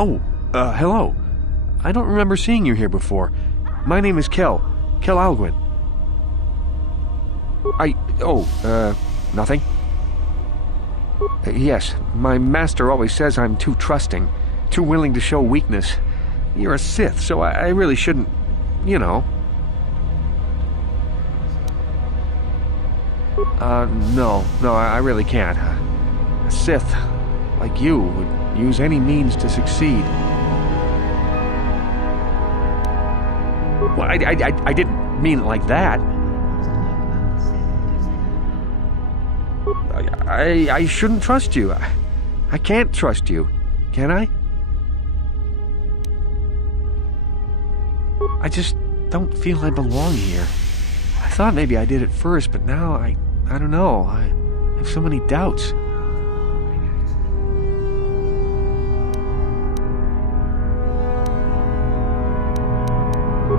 Oh, hello. I don't remember seeing you here before. My name is Kel Alguin. Nothing? Yes, my master always says I'm too trusting, too willing to show weakness. You're a Sith, so I really shouldn't, you know. No, I really can't. A Sith, like you, would use any means to succeed. Well, I didn't mean it like that. I shouldn't trust you. I can't trust you, can I? I just don't feel I belong here. I thought maybe I did at first, but now I don't know. I have so many doubts.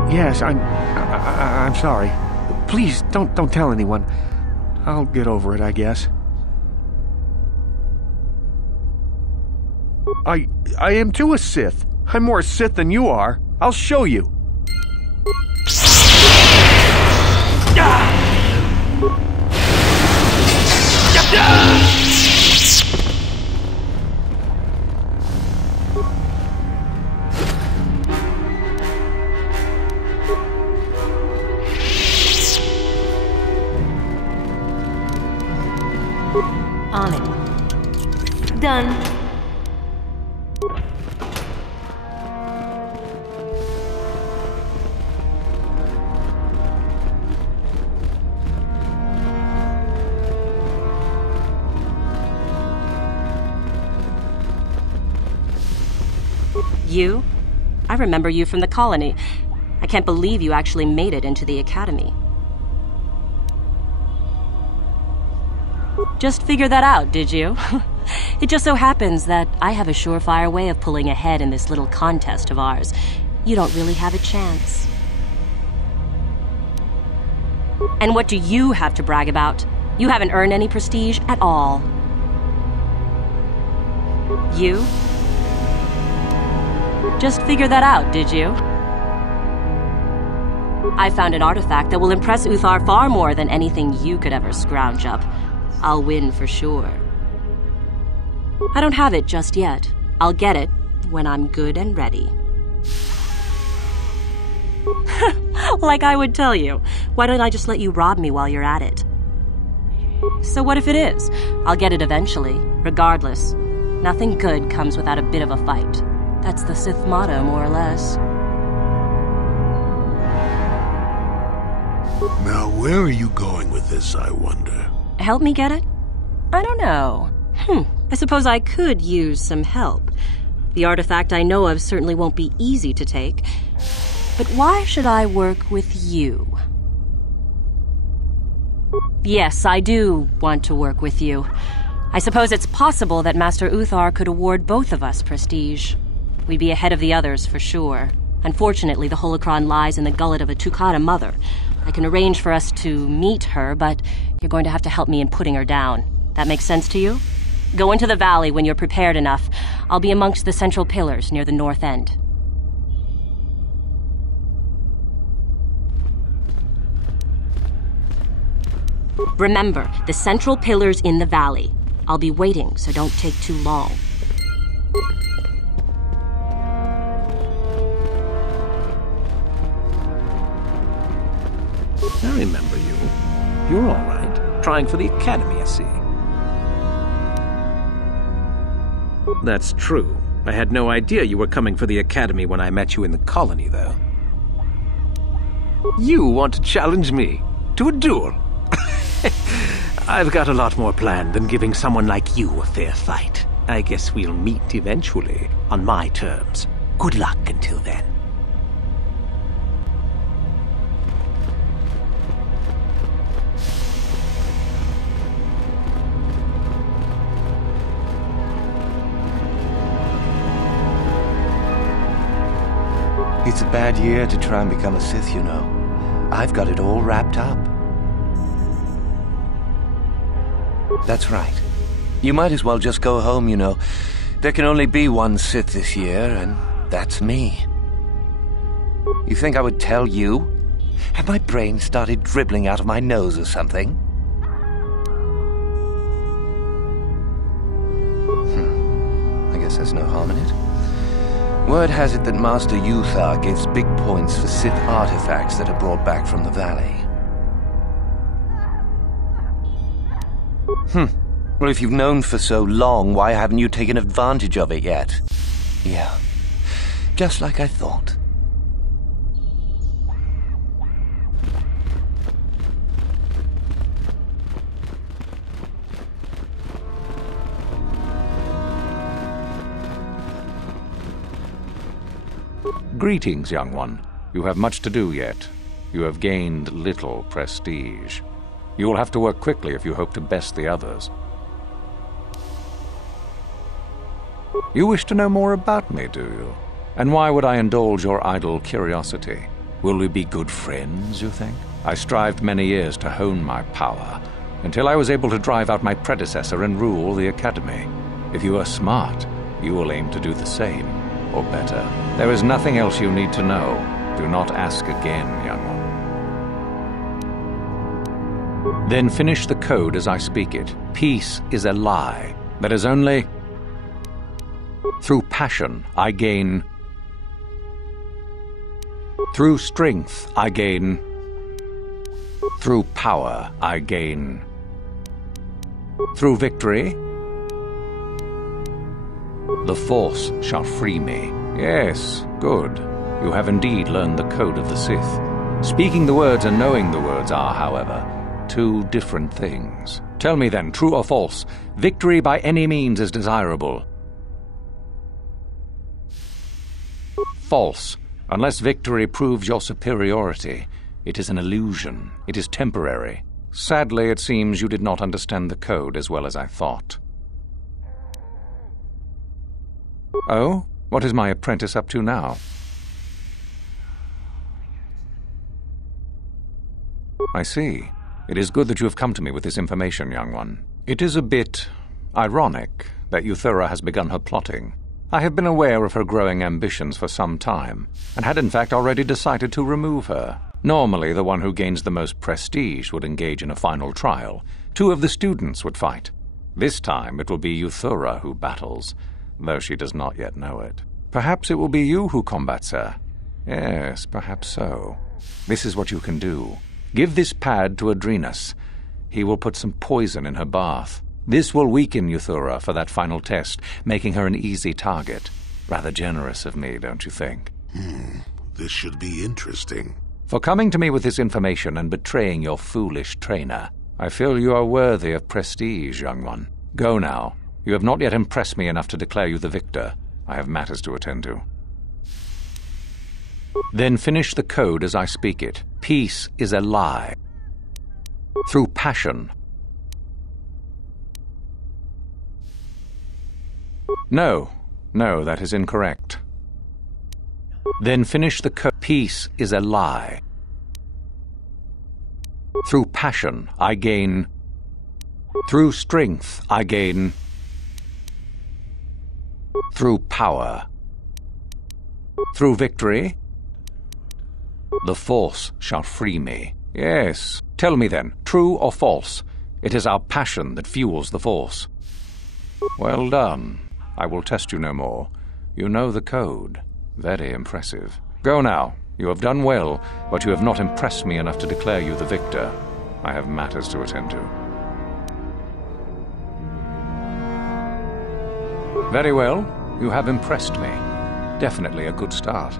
Yes, I'm sorry. Please don't tell anyone. I'll get over it, I guess. I am too a Sith. I'm more a Sith than you are. I'll show you. On it. Done. You? I remember you from the colony. I can't believe you actually made it into the academy. Just figured that out, did you? It just so happens that I have a surefire way of pulling ahead in this little contest of ours. You don't really have a chance. And what do you have to brag about? You haven't earned any prestige at all. You? Just figured that out, did you? I found an artifact that will impress Uthar far more than anything you could ever scrounge up. I'll win for sure. I don't have it just yet. I'll get it when I'm good and ready. Like I would tell you. Why don't I just let you rob me while you're at it? So what if it is? I'll get it eventually, regardless. Nothing good comes without a bit of a fight. That's the Sith motto, more or less. Now, where are you going with this, I wonder? Help me get it? I don't know. I suppose I could use some help. The artifact I know of certainly won't be easy to take. But why should I work with you? Yes, I do want to work with you. I suppose it's possible that Master Uthar could award both of us prestige. We'd be ahead of the others for sure. Unfortunately, the holocron lies in the gullet of a Tukata mother. I can arrange for us to meet her, but you're going to have to help me in putting her down. That makes sense to you? Go into the valley when you're prepared enough. I'll be amongst the central pillars near the north end. Remember, the central pillars in the valley. I'll be waiting, so don't take too long. I remember you. You're all right. Trying for the academy, I see. That's true. I had no idea you were coming for the academy when I met you in the colony, though. You want to challenge me to a duel? I've got a lot more planned than giving someone like you a fair fight. I guess we'll meet eventually, on my terms. Good luck until then. It's a bad year to try and become a Sith, you know. I've got it all wrapped up. That's right. You might as well just go home, you know. There can only be one Sith this year, and that's me. You think I would tell you? Have my brain started dribbling out of my nose or something? I guess there's no harm in it. Word has it that Master Uthar gives big points for Sith artifacts that are brought back from the valley. Well, if you've known for so long, why haven't you taken advantage of it yet? Yeah, just like I thought. Greetings, young one. You have much to do yet. You have gained little prestige. You will have to work quickly if you hope to best the others. You wish to know more about me, do you? And why would I indulge your idle curiosity? Will we be good friends, you think? I strived many years to hone my power, until I was able to drive out my predecessor and rule the Academy. If you are smart, you will aim to do the same, or better. There is nothing else you need to know. Do not ask again, young one. Then finish the code as I speak it. Peace is a lie. That is only... Through passion, I gain... Through strength, I gain... Through power, I gain... Through victory, the Force shall free me. Yes, good. You have indeed learned the code of the Sith. Speaking the words and knowing the words are, however, two different things. Tell me then, true or false, victory by any means is desirable. False. Unless victory proves your superiority, it is an illusion. It is temporary. Sadly, it seems you did not understand the code as well as I thought. Oh? What is my apprentice up to now? I see. It is good that you have come to me with this information, young one. It is a bit ironic that Uthar has begun her plotting. I have been aware of her growing ambitions for some time, and had in fact already decided to remove her. Normally, the one who gains the most prestige would engage in a final trial. 2 of the students would fight. This time it will be Uthar who battles, though she does not yet know it. Perhaps it will be you who combats her. Yes, perhaps so. This is what you can do. Give this pad to Adrenus. He will put some poison in her bath. This will weaken Uthar for that final test, making her an easy target. Rather generous of me, don't you think? This should be interesting. For coming to me with this information and betraying your foolish trainer, I feel you are worthy of prestige, young one. Go now. You have not yet impressed me enough to declare you the victor. I have matters to attend to. Then finish the code as I speak it. Peace is a lie. Through passion. No, that is incorrect. Then finish the code. Peace is a lie. Through passion, I gain... Through strength, I gain... Through power. Through victory, the Force shall free me. Yes. Tell me then, true or false? It is our passion that fuels the Force. Well done. I will test you no more. You know the code. Very impressive. Go now. You have done well, but you have not impressed me enough to declare you the victor. I have matters to attend to. Very well. You have impressed me. Definitely a good start.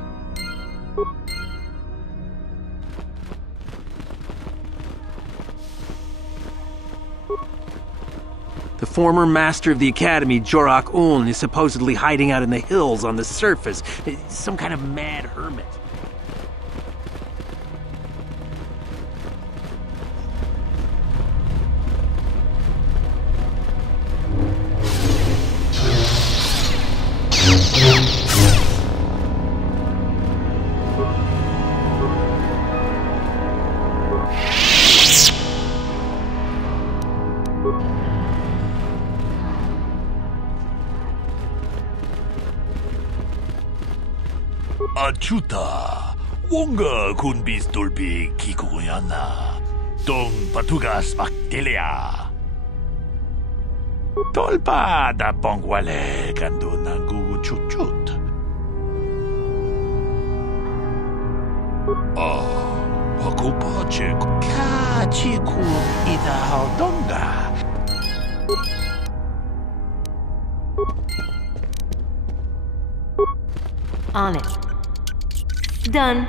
The former master of the Academy, Jorak Uln, is supposedly hiding out in the hills on the surface. Some kind of mad hermit. Achuta, wonga kun bistulpi kikuyana, dong patugas makdelia. Tolpa da pongwale kando ng gugu chut-chut. Ako pa, Chiku. Ka, Chiku, ita haldonga. On it. Done.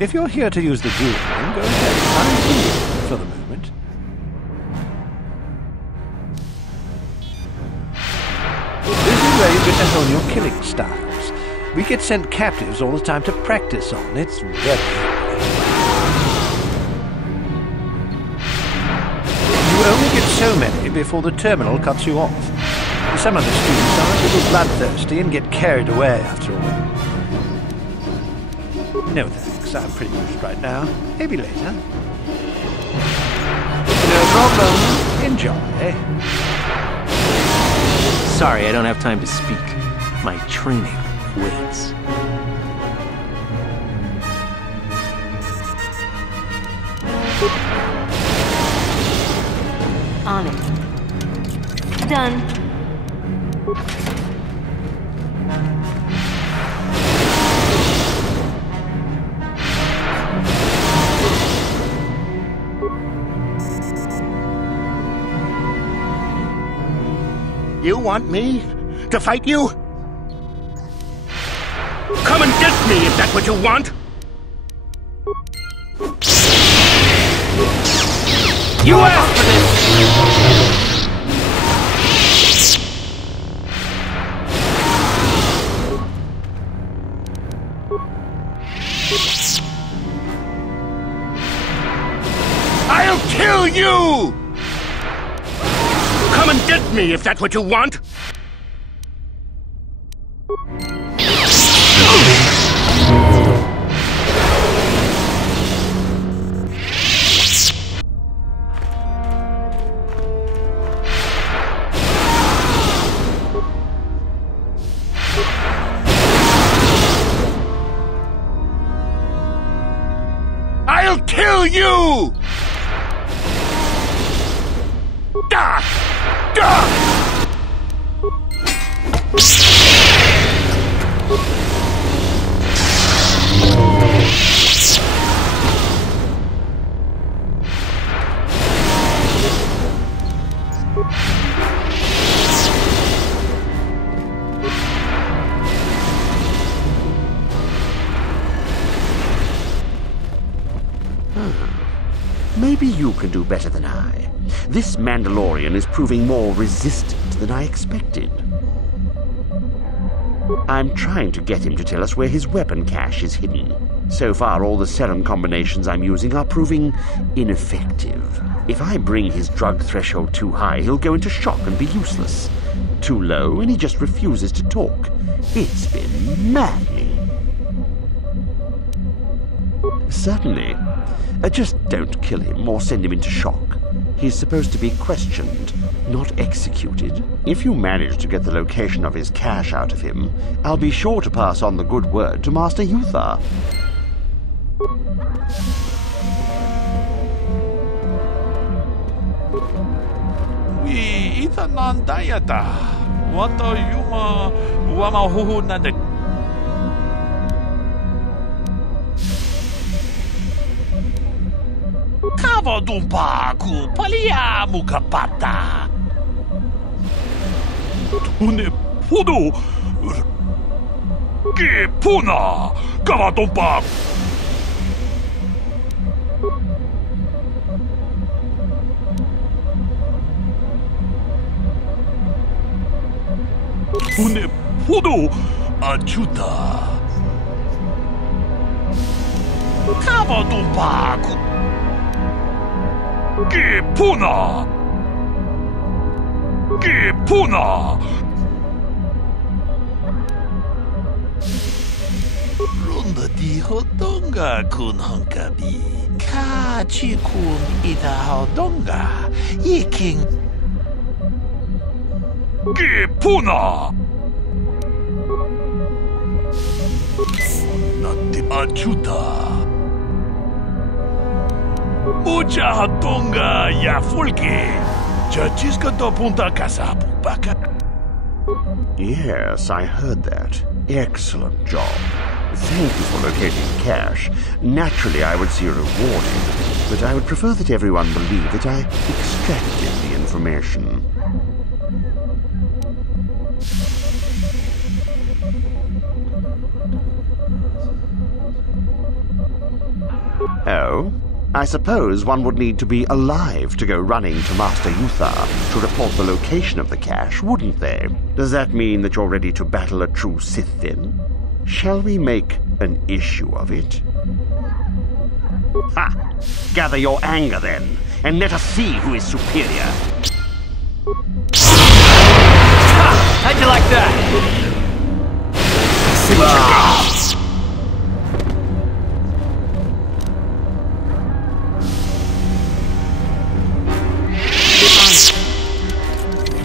If you're here to use the duel, go ahead. I'm here for the moment. This is where you get to hone your killing styles. We get sent captives all the time to practice on. It's very You only get so many before the terminal cuts you off. Some of the students are a little bloodthirsty and get carried away after all. No thanks, I'm pretty used right now. Maybe later. No problem. Enjoy. Sorry, I don't have time to speak. My training waits. On it. Done. You want me to fight you? Come and get me if that's what you want! You asked for this! I'll kill you! Come and get me if that's what you want! I'll kill you! Maybe you can do better than I. This Mandalorian is proving more resistant than I expected. I'm trying to get him to tell us where his weapon cache is hidden. So far, all the serum combinations I'm using are proving ineffective. If I bring his drug threshold too high, he'll go into shock and be useless. Too low, and he just refuses to talk. It's been maddening. Certainly. Just don't kill him or send him into shock. He's supposed to be questioned, not executed. If you manage to get the location of his cache out of him, I'll be sure to pass on the good word to Master Uthar. We itanan dayata. Wato yuma wama huhu nande. Kavadumpa ku palia mukapata. Tune podo. Ke puna. Kavadumpa. Une podo ajuda. Kavado baku. Gepuna. Gepuna. Runda di hodonga kun honkabi. Kachi kun ita hodonga. Yiking. Gepuna. Nati ajuda. Mucha hodonga ya fulke. Chachisca do punta casapu baka. Yes, I heard that. Excellent job. Thank you for locating the cache. Naturally, I would see a reward in it, but I would prefer that everyone believe that I extracted the information. Oh? I suppose one would need to be alive to go running to Master Uthar to report the location of the cache, wouldn't they? Does that mean that you're ready to battle a true Sith, then? Shall we make an issue of it? Ha! Gather your anger, then, and let us see who is superior. Ha! How'd you like that?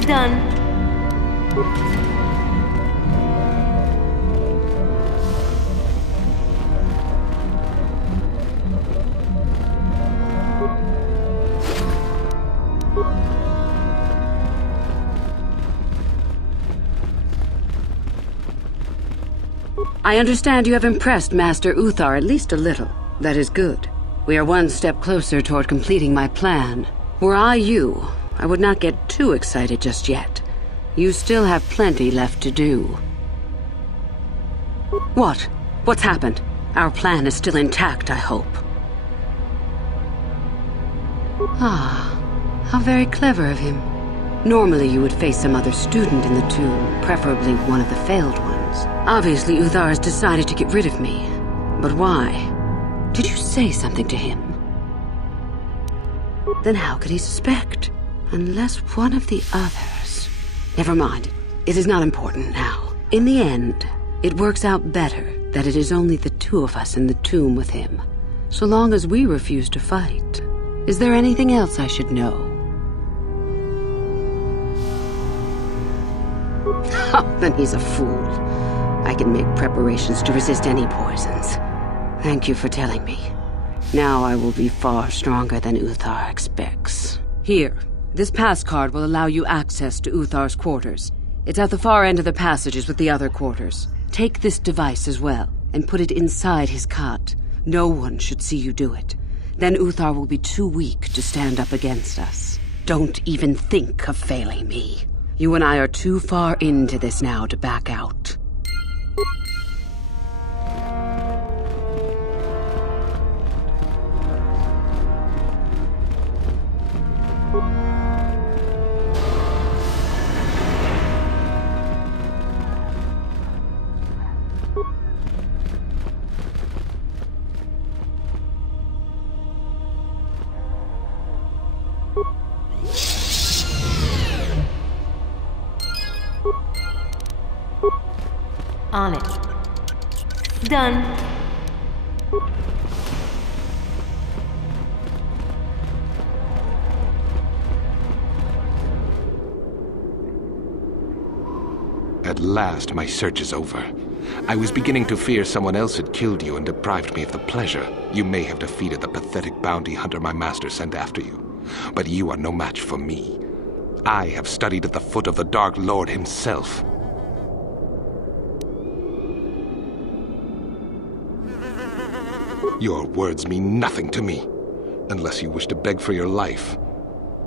Done. I understand you have impressed Master Uthar at least a little. That is good. We are one step closer toward completing my plan. Were I you, I would not get too excited just yet. You still have plenty left to do. What? What's happened? Our plan is still intact, I hope. Ah, how very clever of him. Normally you would face some other student in the tomb, preferably one of the failed ones. Obviously Uthar has decided to get rid of me. But why? Did you say something to him? Then how could he suspect? Unless one of the others... Never mind. It is not important now. In the end, it works out better that it is only the two of us in the tomb with him, so long as we refuse to fight. Is there anything else I should know? Oh, then he's a fool. I can make preparations to resist any poisons. Thank you for telling me. Now I will be far stronger than Uthar expects. Here, this pass card will allow you access to Uthar's quarters. It's at the far end of the passages with the other quarters. Take this device as well, and put it inside his cot. No one should see you do it. Then Uthar will be too weak to stand up against us. Don't even think of failing me. You and I are too far into this now to back out. On it. Done. At last, my search is over. I was beginning to fear someone else had killed you and deprived me of the pleasure. You may have defeated the pathetic bounty hunter my master sent after you, but you are no match for me. I have studied at the foot of the Dark Lord himself. Your words mean nothing to me, unless you wish to beg for your life.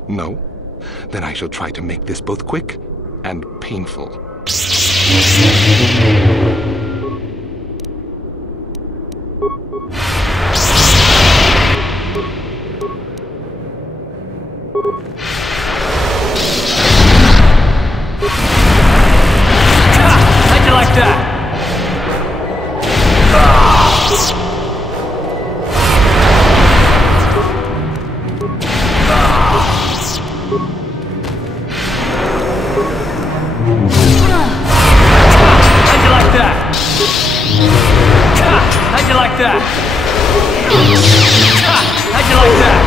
No? Then I shall try to make this both quick and painful. like that? How'd you like that? How'd you like that? How'd you like that?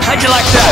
How'd you like that?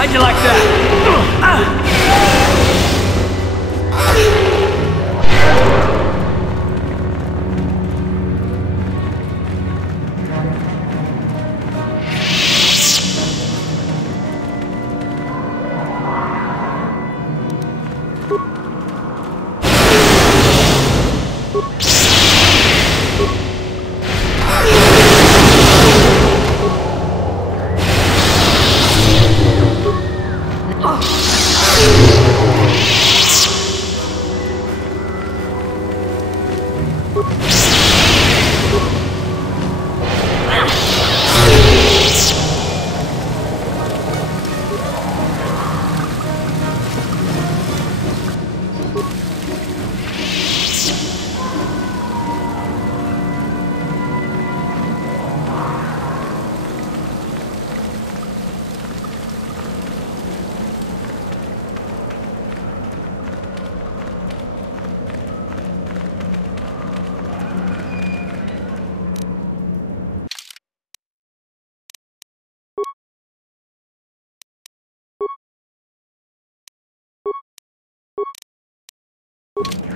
How'd you like that?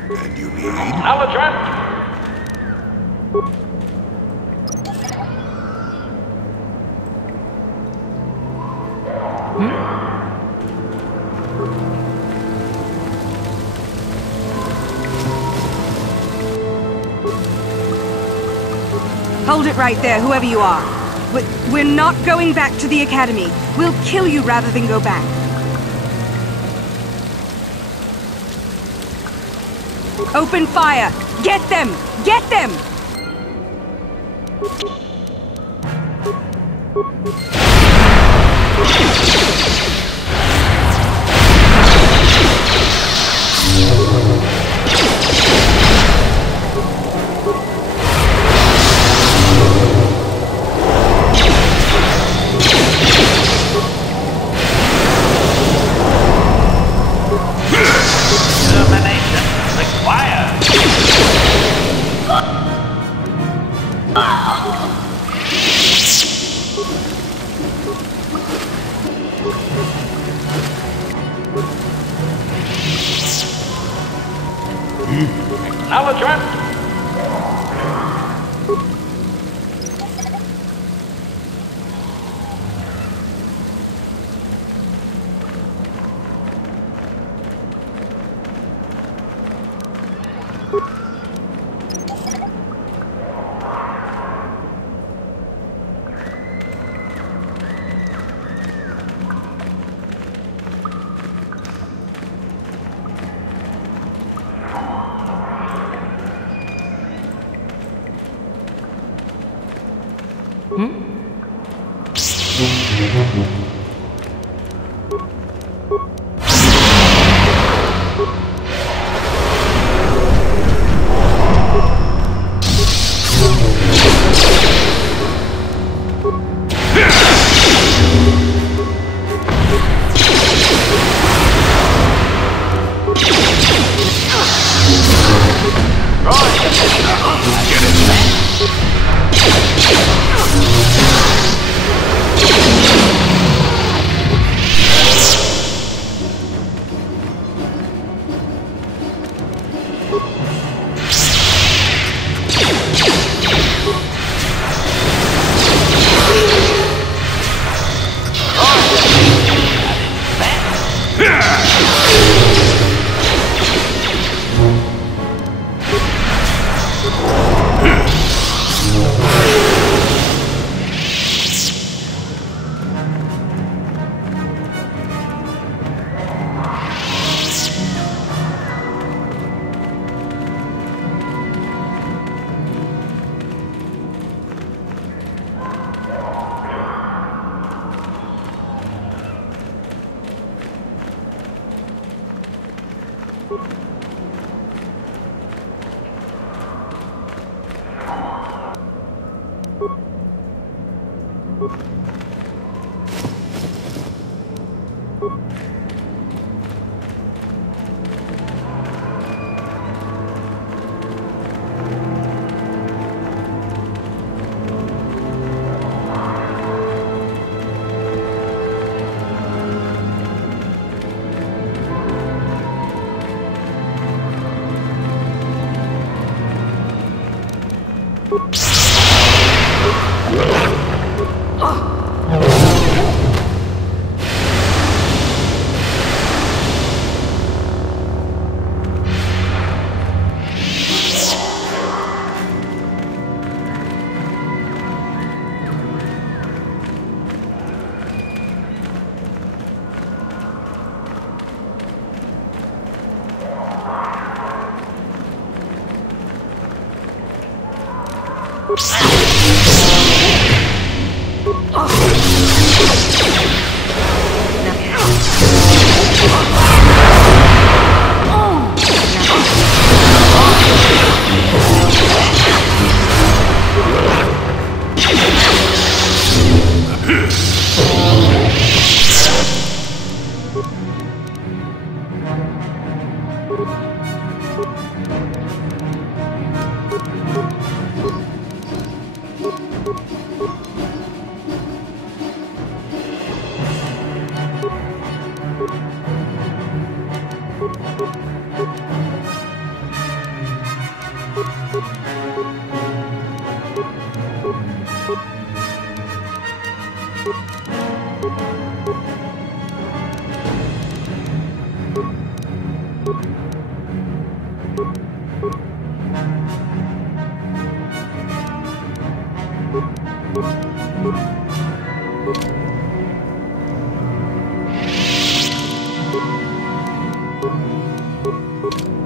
And you need? Hold it right there, whoever you are. We're not going back to the academy. We'll kill you rather than go back. Open fire! Get them! Get them!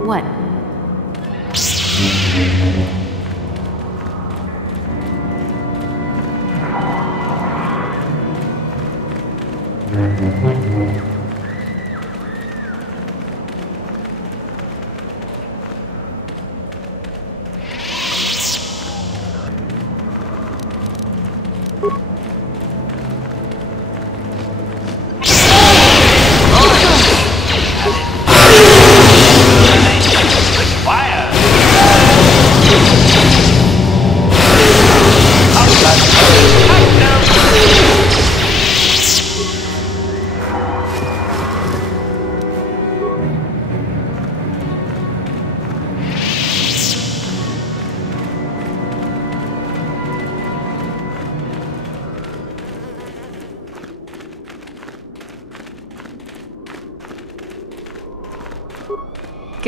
What?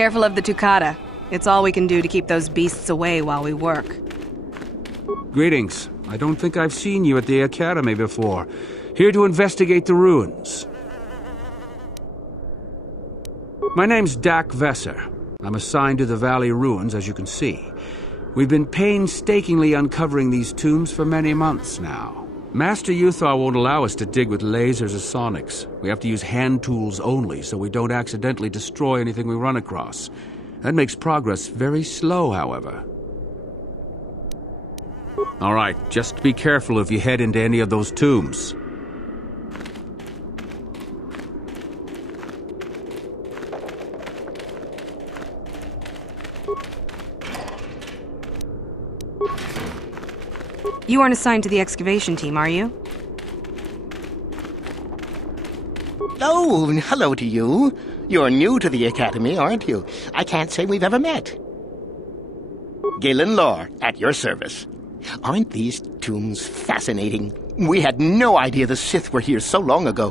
Careful of the Tukata. It's all we can do to keep those beasts away while we work. Greetings. I don't think I've seen you at the Academy before. Here to investigate the ruins. My name's Dak Vesser. I'm assigned to the Valley Ruins, as you can see. We've been painstakingly uncovering these tombs for many months now. Master Uthar won't allow us to dig with lasers or sonics. We have to use hand tools only, so we don't accidentally destroy anything we run across. That makes progress very slow, however. All right, just be careful if you head into any of those tombs. You aren't assigned to the excavation team, are you? Oh, hello to you. You're new to the Academy, aren't you? I can't say we've ever met. Galen Lore, at your service. Aren't these tombs fascinating? We had no idea the Sith were here so long ago.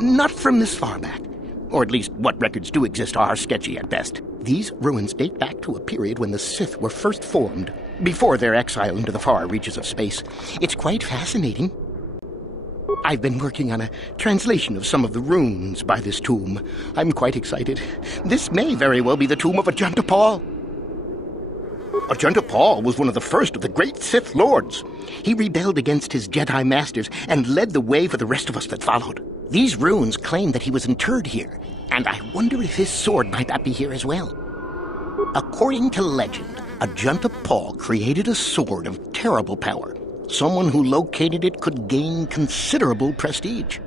Not from this far back. Or at least what records do exist are sketchy at best. These ruins date back to a period when the Sith were first formed, before their exile into the far reaches of space. It's quite fascinating. I've been working on a translation of some of the runes by this tomb. I'm quite excited. This may very well be the tomb of Ajunta Paul. Ajunta Paul was one of the first of the great Sith Lords. He rebelled against his Jedi Masters and led the way for the rest of us that followed. These runes claim that he was interred here, and I wonder if his sword might not be here as well. According to legend, Ajunta Paul created a sword of terrible power. Someone who located it could gain considerable prestige.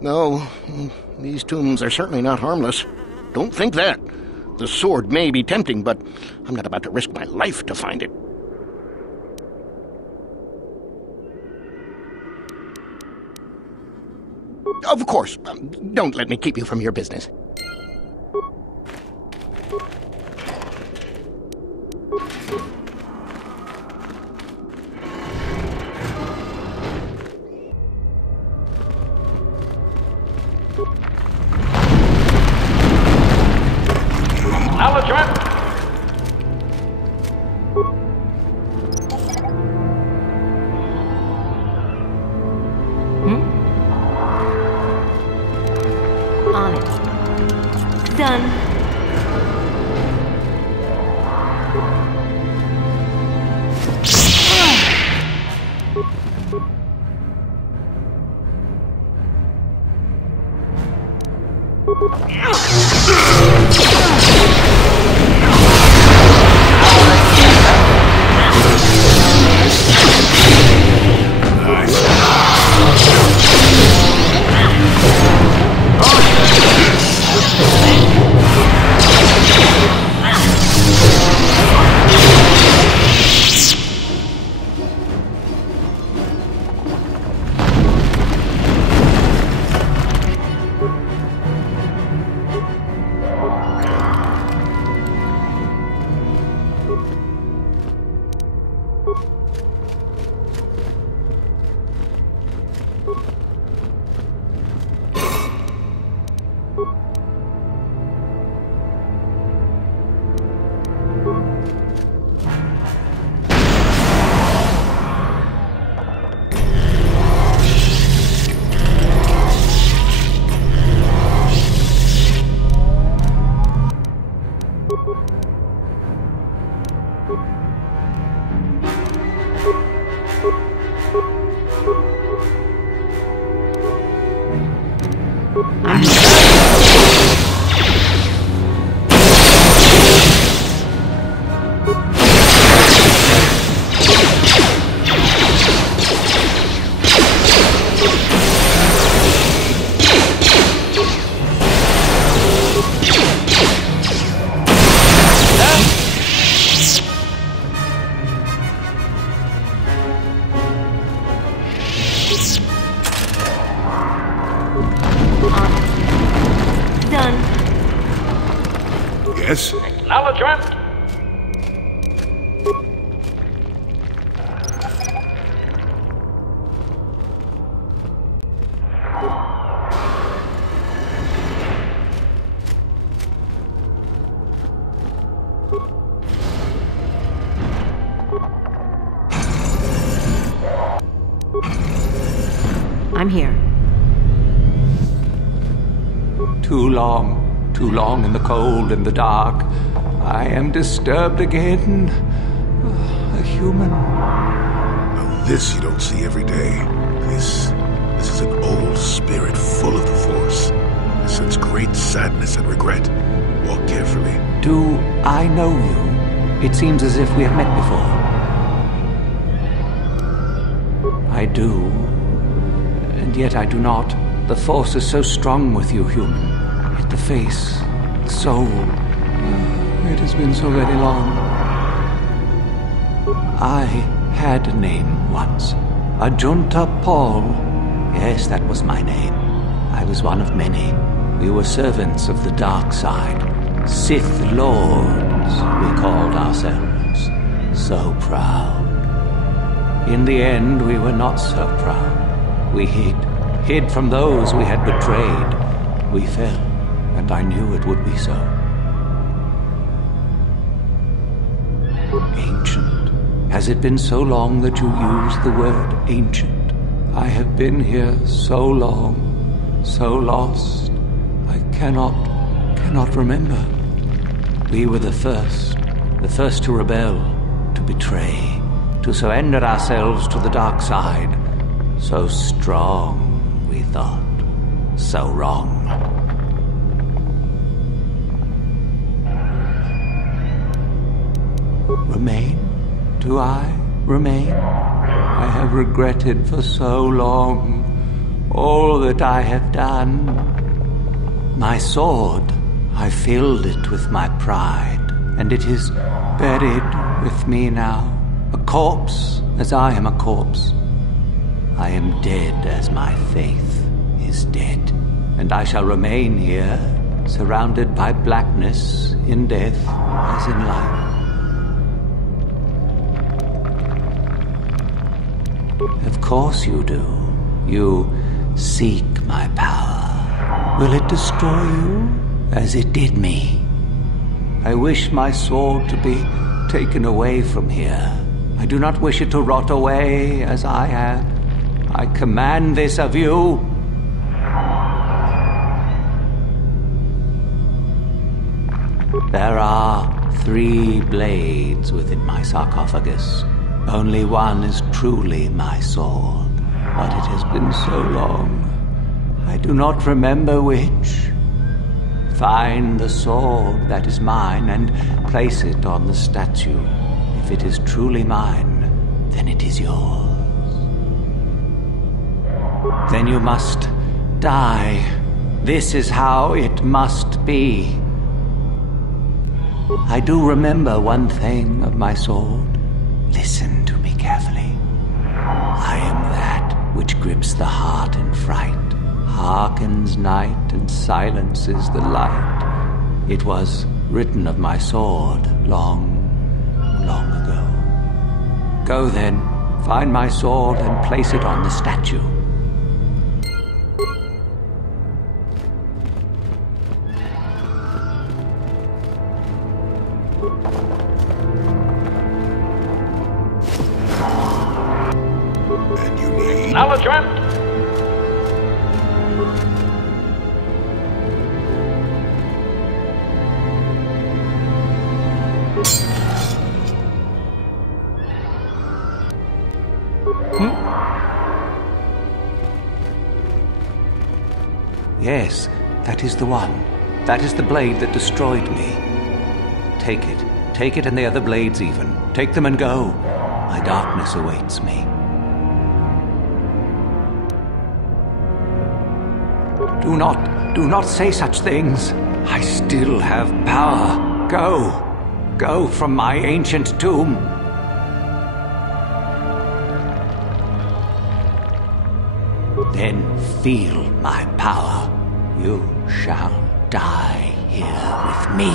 No, these tombs are certainly not harmless. Don't think that. The sword may be tempting, but I'm not about to risk my life to find it. Of course, don't let me keep you from your business. On it. Done. Yes? Acknowledgement. I'm here. Too long in the cold and the dark. I am disturbed again. human. Now this you don't see every day. This is an old spirit full of the Force. I sense great sadness and regret. Walk carefully. Do I know you? It seems as if we have met before. I do, and yet I do not. The Force is so strong with you, human. Yet the face, the soul, it has been so very long. I had a name once. Ajunta Paul. Yes, that was my name. I was one of many. We were servants of the dark side. Sith Lords, we called ourselves. So proud. In the end, we were not so proud. We hid from those we had betrayed. We fell, and I knew it would be so. Ancient. Has it been so long that you used the word ancient? I have been here so long, so lost. I cannot remember. We were the first to rebel, to betray, to surrender ourselves to the dark side. So strong, we thought, so wrong. Remain? Do I remain? I have regretted for so long all that I have done. My sword, I filled it with my pride, and it is buried with me now, a corpse as I am a corpse. I am dead as my faith is dead, and I shall remain here, surrounded by blackness in death as in life. Of course you do. You seek my power. Will it destroy you as it did me? I wish my sword to be taken away from here. I do not wish it to rot away as I have. I command this of you. There are 3 blades within my sarcophagus. Only one is truly my sword, but it has been so long. I do not remember which. Find the sword that is mine and place it on the statue. If it is truly mine, then it is yours. Then you must die. This is how it must be. I do remember one thing of my sword. Listen to me carefully. I am that which grips the heart in fright, hearkens night and silences the light. It was written of my sword long, long ago. Go then, find my sword and place it on the statue. Acknowledgement. Yes, that is the one. That is the blade that destroyed me. Take it. Take it and the other blades even. Take them and go. My darkness awaits me. Do not say such things. I still have power. Go from my ancient tomb. Then feel my power. You shall die here with me.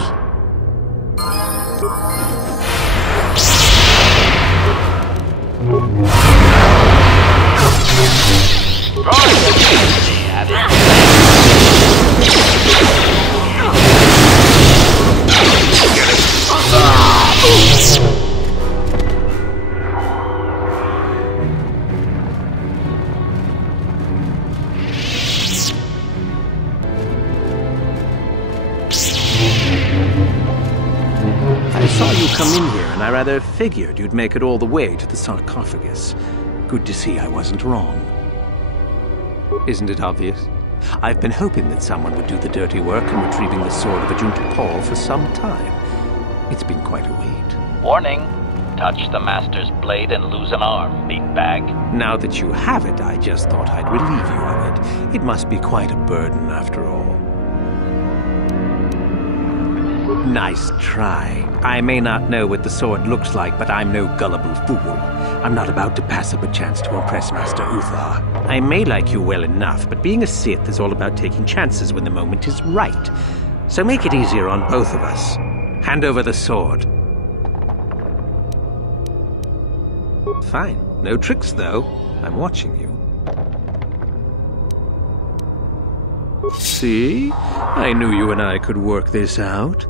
rather figured you'd make it all the way to the sarcophagus. Good to see I wasn't wrong. Isn't it obvious? I've been hoping that someone would do the dirty work in retrieving the sword of Ajunta Paul for some time. It's been quite a wait. Warning. Touch the Master's blade and lose an arm, meatbag. Now that you have it, I just thought I'd relieve you of it. It must be quite a burden, after all. Nice try. I may not know what the sword looks like, but I'm no gullible fool. I'm not about to pass up a chance to impress Master Uthar. I may like you well enough, but being a Sith is all about taking chances when the moment is right. So make it easier on both of us. Hand over the sword. Fine. No tricks, though. I'm watching you. See? I knew you and I could work this out.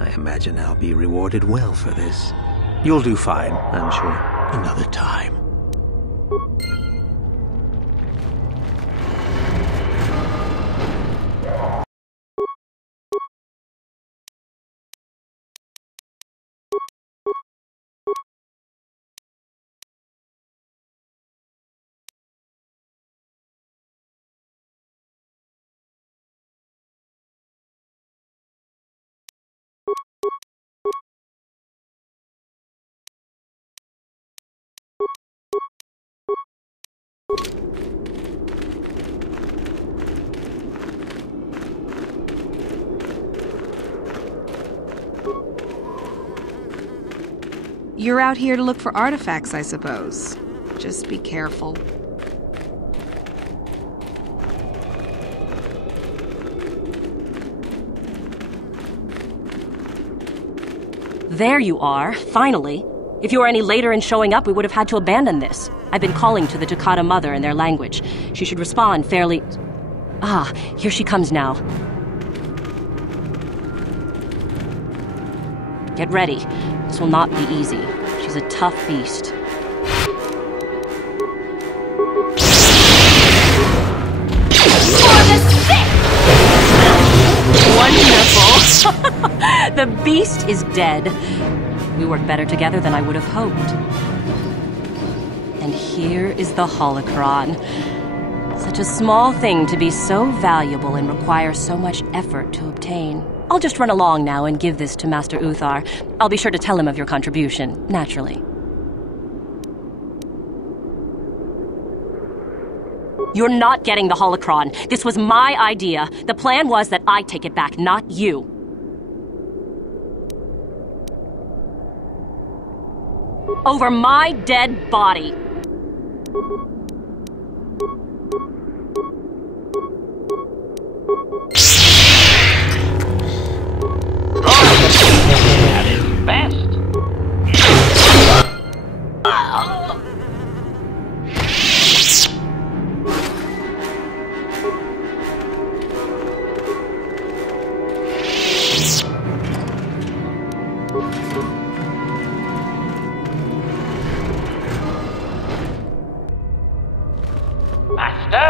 I imagine I'll be rewarded well for this. You'll do fine, I'm sure. Another time. You're out here to look for artifacts, I suppose. Just be careful. There you are, finally. If you were any later in showing up, we would have had to abandon this. I've been calling to the Takata mother in their language. She should respond fairly... Ah, here she comes now. Get ready. This will not be easy. She's a tough beast. For the Sith! Wonderful! The beast is dead. We work better together than I would have hoped. And here is the holocron. Such a small thing to be so valuable and require so much effort to obtain. I'll just run along now and give this to Master Uthar. I'll be sure to tell him of your contribution, naturally. You're not getting the holocron. This was my idea. The plan was that I take it back, not you. Over my dead body. At his best. Master?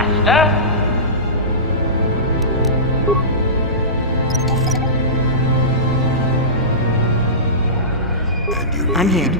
Master? I'm here.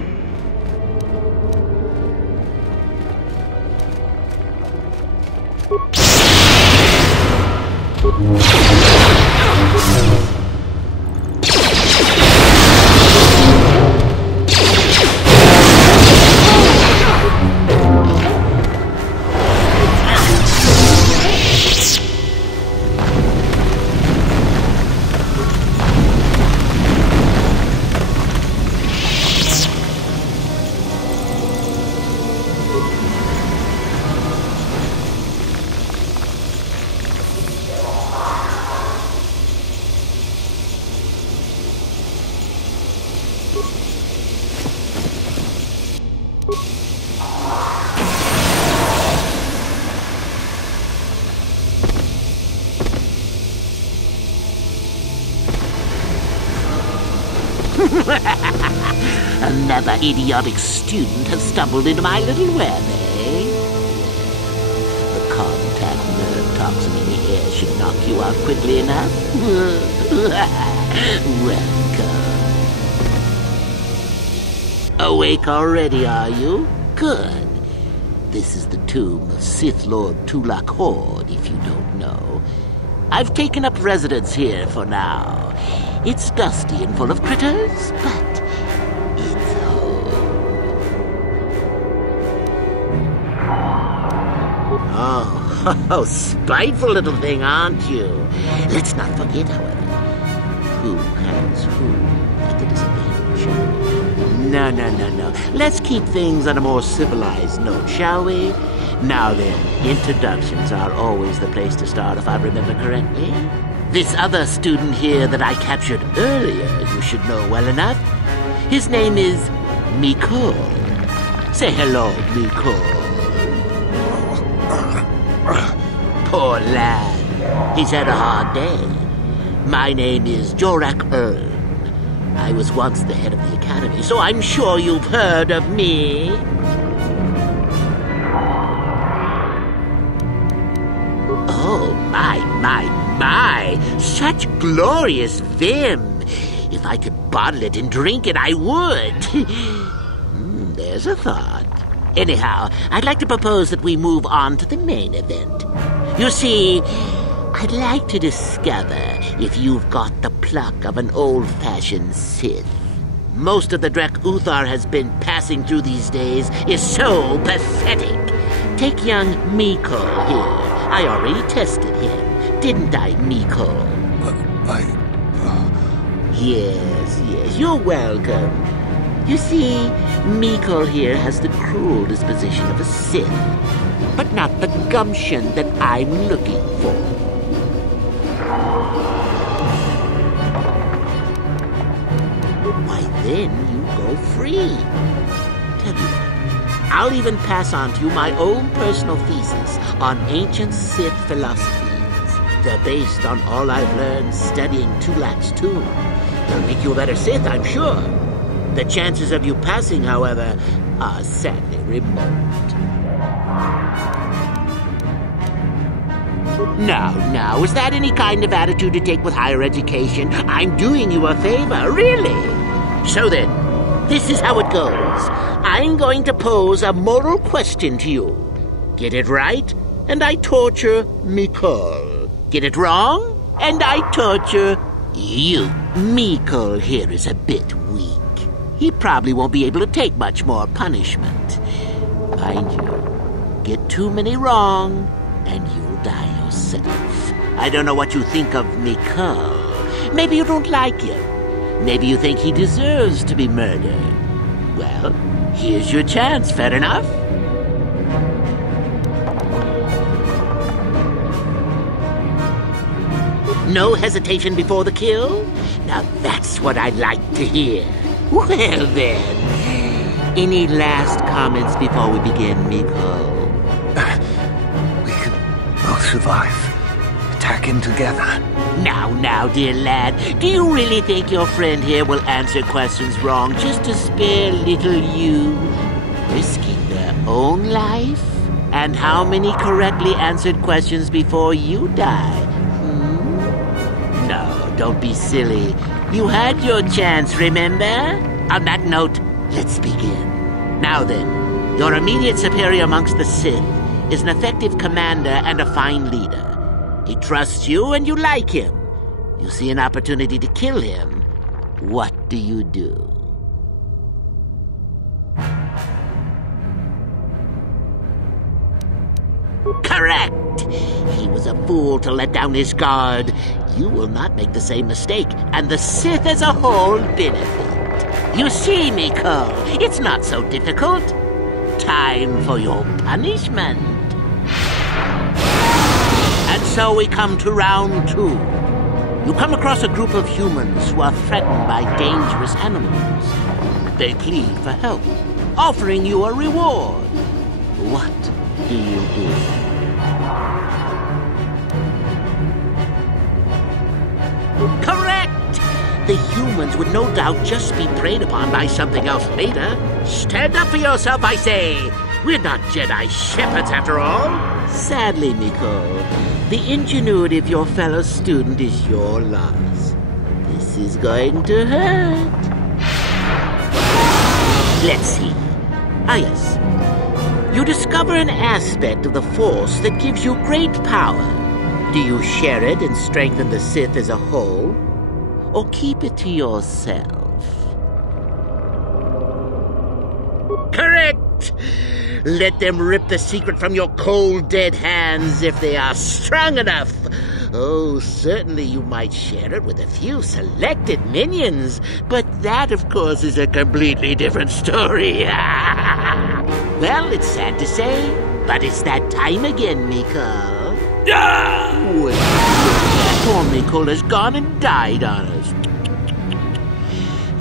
Another idiotic student has stumbled into my little web, eh? The contact nerve toxin in the air should knock you out quickly enough. Welcome. Awake already, are you? Good. This is the tomb of Sith Lord Tulak Horde, if you don't know. I've taken up residence here for now. It's dusty and full of critters, but it's home. Oh, spiteful little thing, aren't you? Let's not forget, however, who has who at the disadvantage. No. Let's keep things on a more civilized note, shall we? Now then, introductions are always the place to start, if I remember correctly. This other student here that I captured earlier, you should know well enough. His name is Mikol. Say hello, Mikol. Poor lad. He's had a hard day. My name is Jorak Uln. I was once the head of the academy, so I'm sure you've heard of me. Oh, my. Such glorious vim. If I could bottle it and drink it, I would. There's a thought. Anyhow, I'd like to propose that we move on to the main event. You see, I'd like to discover if you've got the pluck of an old-fashioned Sith. Most of the Jorak Uthar has been passing through these days is so pathetic. Take young Mikol here. I already tested him. Didn't I, Mikol? Yes, you're welcome. You see, Mikol here has the cruel disposition of a Sith, but not the gumption that I'm looking for. Why, then you go free. Tell you what, I'll even pass on to you my own personal thesis on ancient Sith philosophies. They're based on all I've learned studying Tulak's tomb. They'll make you a better Sith, I'm sure. The chances of you passing, however, are sadly remote. Now, is that any kind of attitude to take with higher education? I'm doing you a favor, really. So then, this is how it goes. I'm going to pose a moral question to you. Get it right, and I torture Mikol. Get it wrong, and I torture you. Mikol here is a bit weak. He probably won't be able to take much more punishment. Mind you, get too many wrong, and you'll die yourself. I don't know what you think of Mikol. Maybe you don't like him. Maybe you think he deserves to be murdered. Well, here's your chance, fair enough? No hesitation before the kill? Now that's what I'd like to hear. Well then, any last comments before we begin, Mikol? We can both survive. Attacking together. Now, dear lad, do you really think your friend here will answer questions wrong just to spare little you, risking their own life? And how many correctly answered questions before you die? No, don't be silly. You had your chance, remember? On that note, let's begin. Now then, your immediate superior amongst the Sith is an effective commander and a fine leader. He trusts you and you like him. You see an opportunity to kill him. What do you do? Correct! He was a fool to let down his guard. You will not make the same mistake, and the Sith as a whole benefit. You see, Miko, it's not so difficult. Time for your punishment. And so we come to round 2. You come across a group of humans who are threatened by dangerous animals. They plead for help, offering you a reward. What do you do? Correct! The humans would no doubt just be preyed upon by something else later. Stand up for yourself, I say! We're not Jedi shepherds, after all. Sadly, Miko, the ingenuity of your fellow student is your loss. This is going to hurt. Let's see. Ah, yes. You discover an aspect of the Force that gives you great power. Do you share it and strengthen the Sith as a whole? Or keep it to yourself? Correct! Let them rip the secret from your cold, dead hands if they are strong enough. Oh, certainly you might share it with a few selected minions, but that, of course, is a completely different story. Well, it's sad to say, but it's that time again, Miko. Well, that poor Miko has gone and died on us.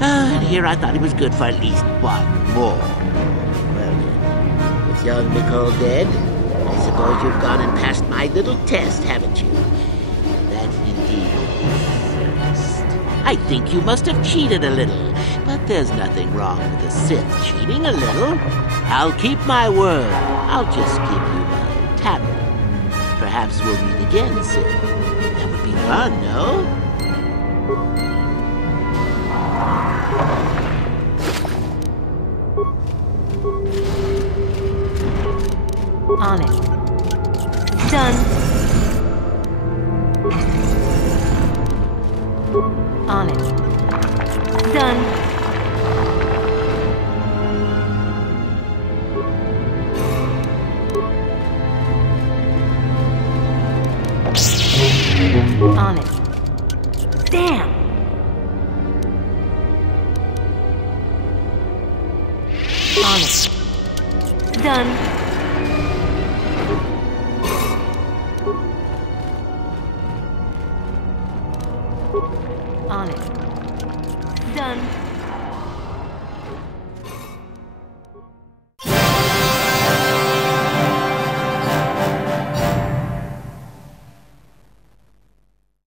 And here I thought he was good for at least one more. Well, with young Miko dead, I suppose you've gone and passed my little test, haven't you? That indeed is first. I think you must have cheated a little, but there's nothing wrong with the Sith cheating a little. I'll keep my word. I'll just give you my tablet. Perhaps we'll meet again soon. That would be fun, no? On it. Done. On it. Done. On it. Damn! On it. Done.